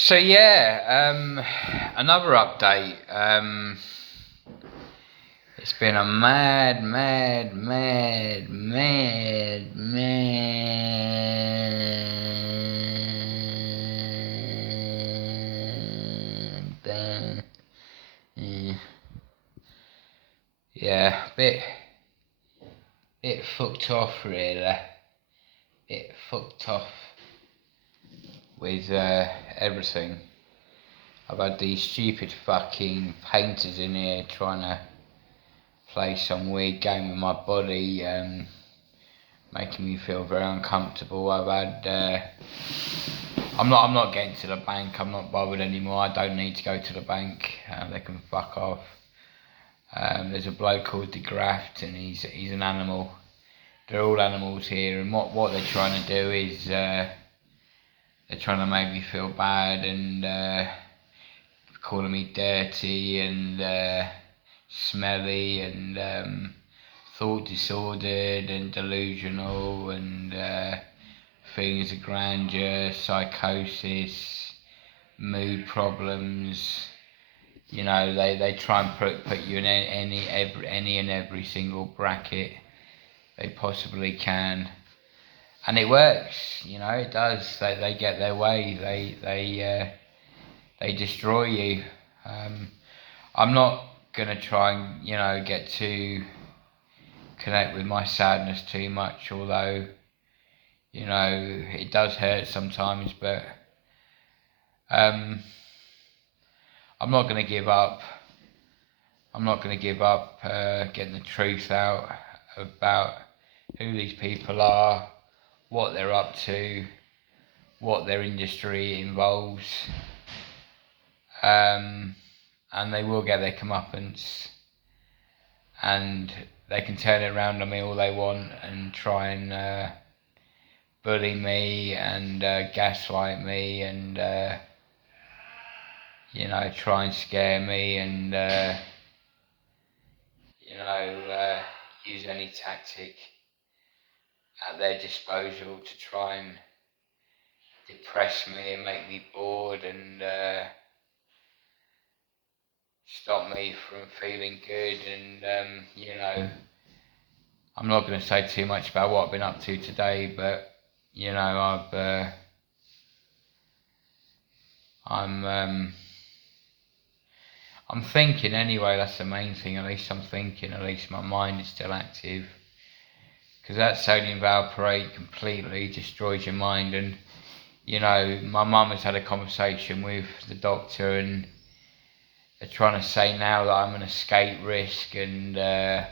So yeah, another update. It's been a mad yeah, bit fucked off really. Bit fucked off with everything. I've had these stupid fucking painters in here trying to play some weird game with my body, making me feel very uncomfortable. I'm not getting to the bank. I'm not bothered anymore. I don't need to go to the bank. They can fuck off. There's a bloke called the Graft, and he's an animal. They're all animals here, and what they're trying to do is they're trying to make me feel bad and calling me dirty and smelly and thought disordered and delusional and feelings of grandeur, psychosis, mood problems. You know, they try and put you in any and every single bracket they possibly can, and it works. You know, it does. They get their way. They destroy you. I'm not gonna try and get to connect with my sadness too much, although it does hurt sometimes. But I'm not gonna give up. I'm not gonna give up getting the truth out about who these people are, what they're up to, what their industry involves. And they will get their comeuppance, and they can turn it around on me all they want and try and bully me and gaslight me and try and scare me and use any tactic at their disposal to try and depress me and make me bored and stop me from feeling good. And I'm not going to say too much about what I've been up to today, but I'm thinking anyway. That's the main thing. At least I'm thinking. At least my mind is still active, because that sodium valproate completely destroys your mind. And my mum has had a conversation with the doctor, and they're trying to say now that I'm an escape risk, and the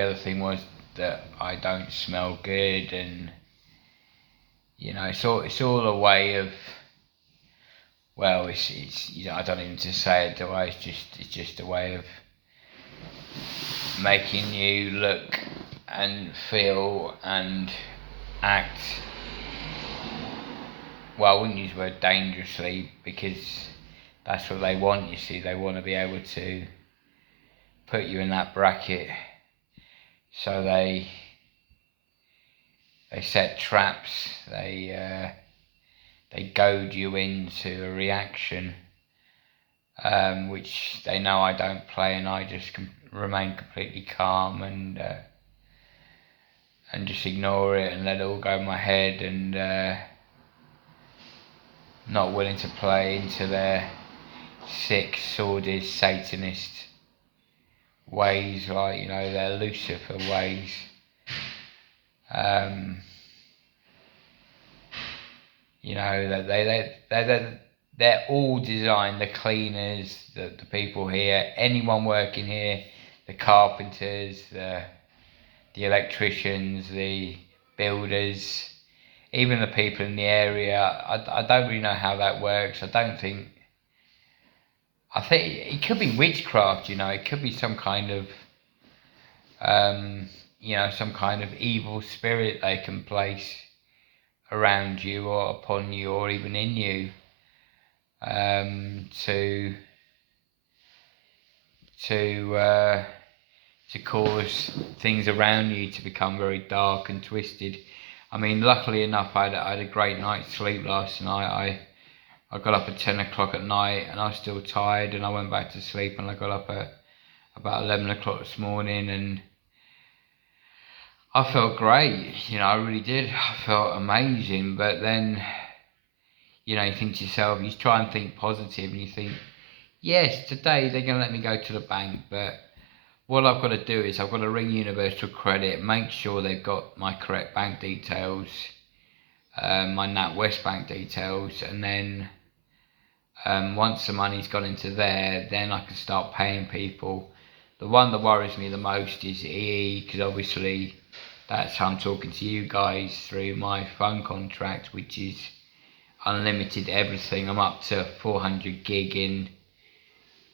other thing was that I don't smell good, and it's all a way of, well, it's I don't even just say it the way. It's just a way of making you look and feel and act. Well, I wouldn't use the word dangerously, because that's what they want. You see, they want to be able to put you in that bracket, so they set traps. They goad you into a reaction, which they know I don't play, and I just remain completely calm and just ignore it and let it all go in my head, and not willing to play into their sick, sordid, Satanist ways, like their Lucifer ways. That they're all designed. The cleaners, the people here, anyone working here, the carpenters, the electricians, the builders, even the people in the area. I don't really know how that works. I think it could be witchcraft. It could be some kind of some kind of evil spirit they can place around you or upon you or even in you, to to cause things around you to become very dark and twisted. I mean, luckily enough, I had a great night's sleep last night. I got up at 10 o'clock at night and I was still tired, and I went back to sleep, and I got up at about 11 o'clock this morning, and I felt great, I really did. I felt amazing. But then, you think to yourself, you try and think positive, and you think, yes, today they're going to let me go to the bank, but what I've got to do is I've got to ring Universal Credit, make sure they've got my correct bank details, my NatWest bank details, and then once the money's gone into there, then I can start paying people. The one that worries me the most is EE, because obviously that's how I'm talking to you guys through my phone contract, which is unlimited everything. I'm up to 400 gig in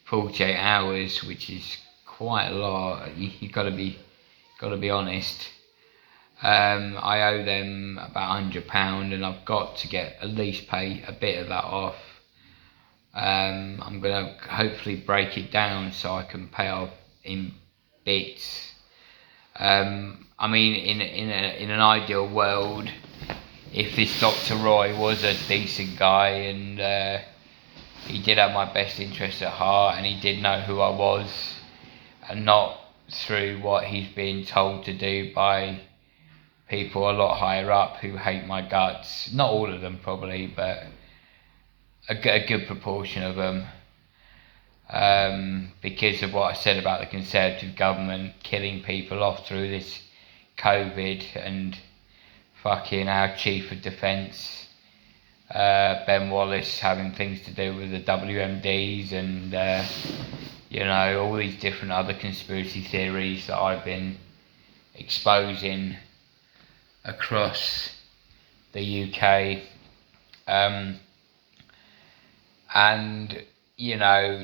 48 hours, which is quite a lot. You gotta be honest. I owe them about £100, and I've got to get at least pay a bit of that off. I'm gonna hopefully break it down so I can pay off in bits. I mean, in an ideal world, if this Dr. Roy was a decent guy and he did have my best interest at heart, and he did know who I was, and not through what he's being told to do by people a lot higher up who hate my guts. Not all of them probably, but a good proportion of them. Because of what I said about the Conservative government killing people off through this COVID, and fucking our Chief of Defence, Ben Wallace, having things to do with the WMDs, and all these different other conspiracy theories that I've been exposing across the UK. And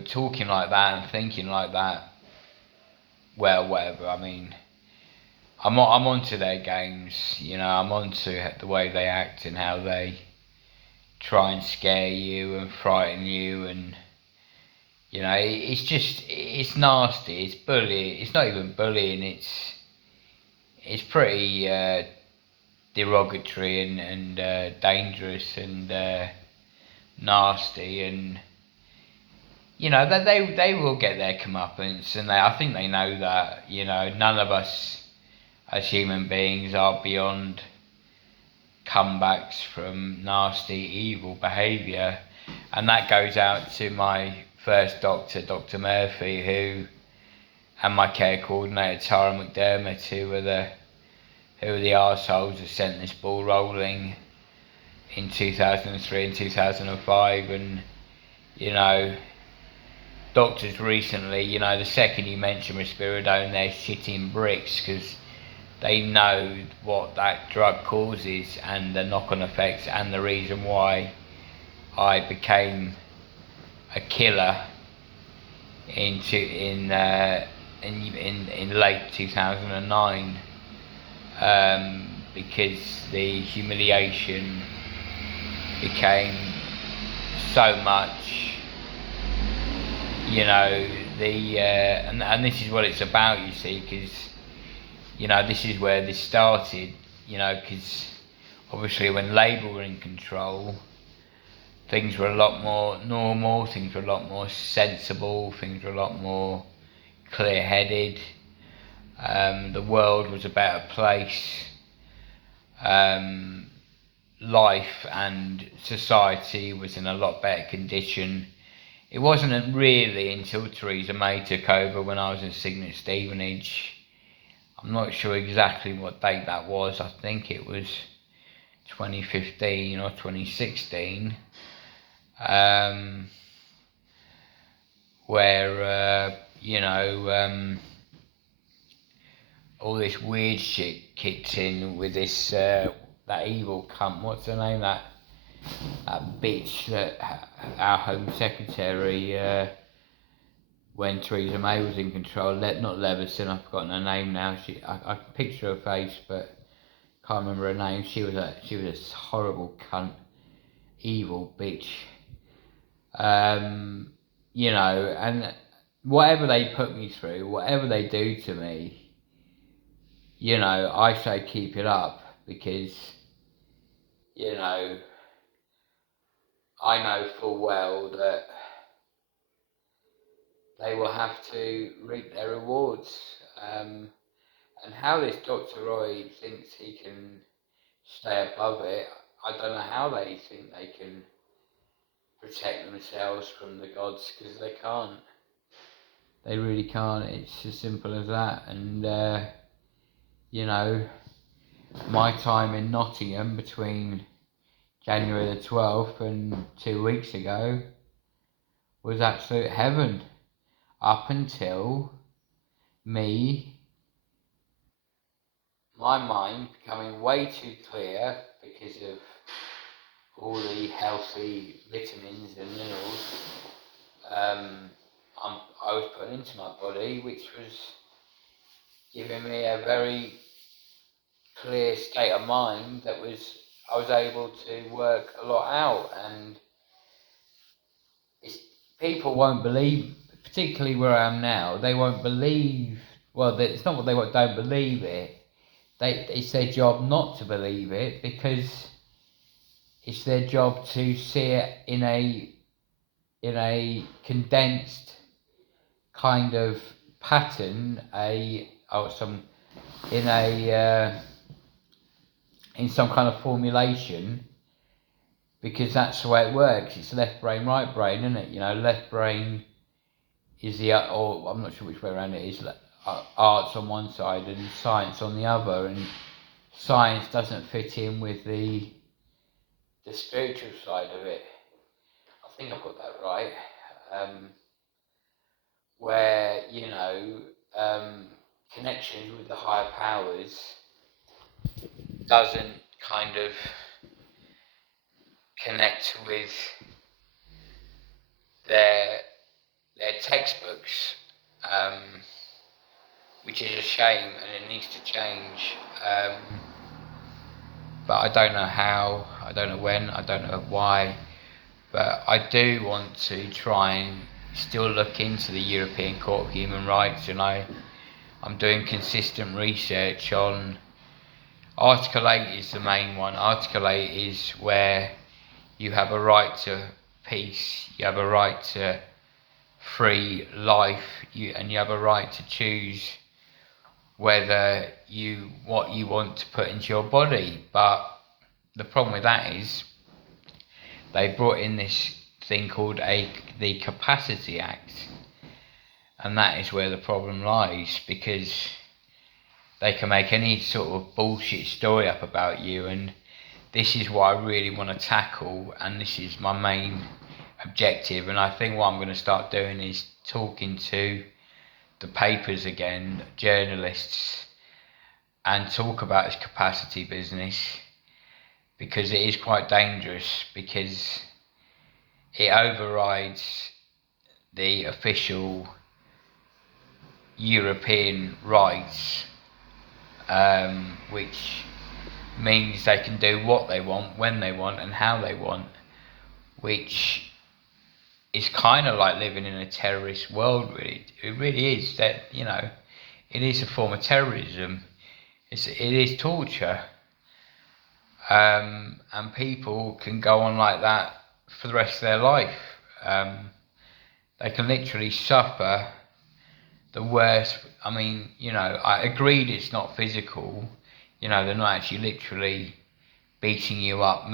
talking like that and thinking like that, well, whatever. I mean, I'm onto their games. I'm onto the way they act and how they try and scare you and frighten you, and it's nasty. It's bullying. It's not even bullying. It's pretty derogatory and dangerous and nasty, and that they will get their comeuppance, and I think they know that. None of us as human beings are beyond comebacks from nasty, evil behaviour, and that goes out to my first doctor, Dr. Murphy, and my care coordinator, Tara McDermott, who are the arseholes who sent this ball rolling in 2003 and 2005, and doctors recently, the second you mention risperidone, they're shitting bricks, because they know what that drug causes and the knock-on effects, and the reason why I became a killer in late 2009, because the humiliation became so much. And this is what it's about, you see, because this is where this started, because obviously when Labour were in control, things were a lot more normal, things were a lot more sensible, things were a lot more clear-headed. The world was a better place. Life and society was in a lot better condition. It wasn't really until Theresa May took over when I was in Signet Stevenage. I'm not sure exactly what date that was. I think it was 2015 or 2016, where all this weird shit kicked in with this that evil cunt. What's her name? That bitch, that our Home Secretary, when Theresa May was in control, not Leveson, I've forgotten her name now. I picture her face, but can't remember her name. She was a horrible cunt, evil bitch. And whatever they put me through, whatever they do to me, you know, I say keep it up, because, you know, I know full well that they will have to reap their rewards. And how this Dr. Roy thinks he can stay above it, I don't know how they think they can protect themselves from the gods, because they can't. They really can't. It's as simple as that. And, you know, my time in Nottingham between January the 12th and 2 weeks ago was absolute heaven, up until my mind becoming way too clear because of all the healthy vitamins and minerals I was putting into my body, which was giving me a very clear state of mind I was able to work a lot out. And people won't believe, particularly where I am now, they won't believe, well, it's not what they don't believe it, it's their job not to believe it, because it's their job to see it in a condensed kind of pattern, in some kind of formulation, because that's the way it works. It's left brain, right brain, isn't it? You know, left brain is or I'm not sure which way around it is, arts on one side and science on the other, and science doesn't fit in with the spiritual side of it. I think I've got that right. Where, you know, connections with the higher powers doesn't kind of connect with their textbooks, which is a shame, and it needs to change. But I don't know how, I don't know when, I don't know why, but I do want to try and still look into the European Court of Human Rights, and I'm doing consistent research on Article 8 is the main one. Article 8 is where you have a right to peace, you have a right to free life, and you have a right to choose what you want to put into your body. But the problem with that is they brought in this thing called the Capacity Act, and that is where the problem lies, because they can make any sort of bullshit story up about you. And this is what I really want to tackle, and this is my main objective. And I think what I'm going to start doing is talking to the papers again, journalists, and talk about this capacity business, because it is quite dangerous, because it overrides the official European rights, which means they can do what they want, when they want, and how they want, which is kind of like living in a terrorist world, really. It really is. That, you know, it is a form of terrorism. It is torture. And people can go on like that for the rest of their life. They can literally suffer the worst. I mean, you know, I agreed it's not physical. You know, they're not actually literally beating you up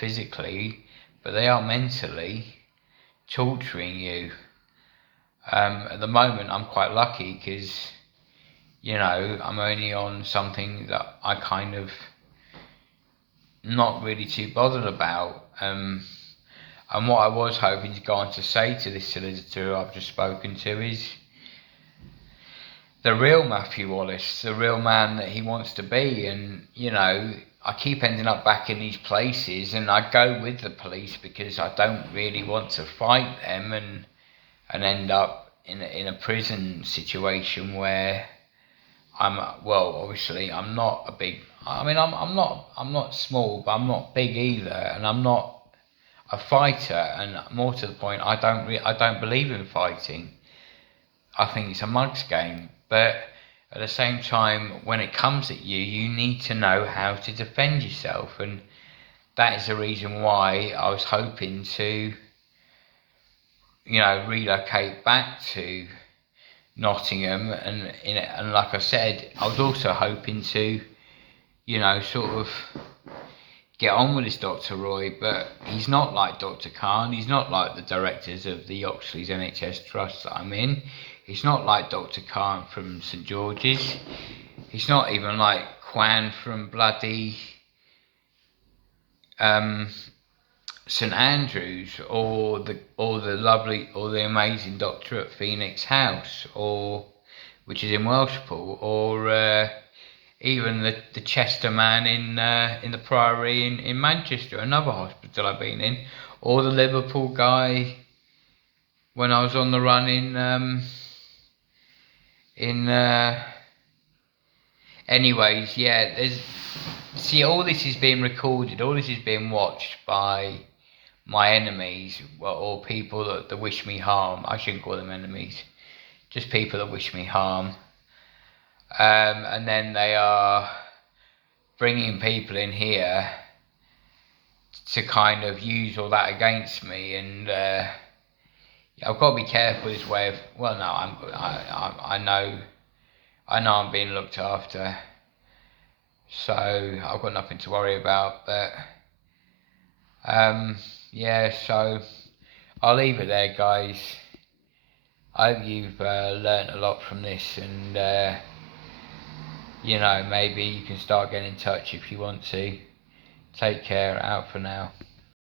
physically, but they are mentally torturing you. At the moment, I'm quite lucky, because, you know, I'm only on something that I kind of not really too bothered about. And what I was hoping to go on to say to this solicitor who I've just spoken to is the real Matthew Wallace, the real man that he wants to be. And, you know, I keep ending up back in these places, and I go with the police because I don't really want to fight them and end up in a prison situation where obviously I'm not a big. I mean, I'm not small, but I'm not big either, and I'm not a fighter. And more to the point, I don't believe in fighting. I think it's a mug's game. But at the same time, when it comes at you, you need to know how to defend yourself, and that is the reason why I was hoping to, relocate back to Nottingham, and like I said, I was also hoping to, sort of get on with this Dr. Roy, but he's not like Dr. Khan, he's not like the directors of the Oxley's NHS Trust that I'm in, he's not like Dr. Khan from St George's, he's not even like Kwan from bloody St Andrews, or the amazing doctor at Phoenix House, or which is in Welshpool, or even the Chester man in the Priory in Manchester, another hospital I've been in, or the Liverpool guy when I was on the run in anyways, yeah. All this is being recorded, all this is being watched by my enemies, or people that wish me harm. I shouldn't call them enemies, just people that wish me harm. And then they are bringing people in here to kind of use all that against me, and I've got to be careful this way of. Well, no, I know I'm being looked after, so I've got nothing to worry about. But yeah, so I'll leave it there, guys. I hope you've learnt a lot from this, and maybe you can start getting in touch if you want to. Take care. Out for now.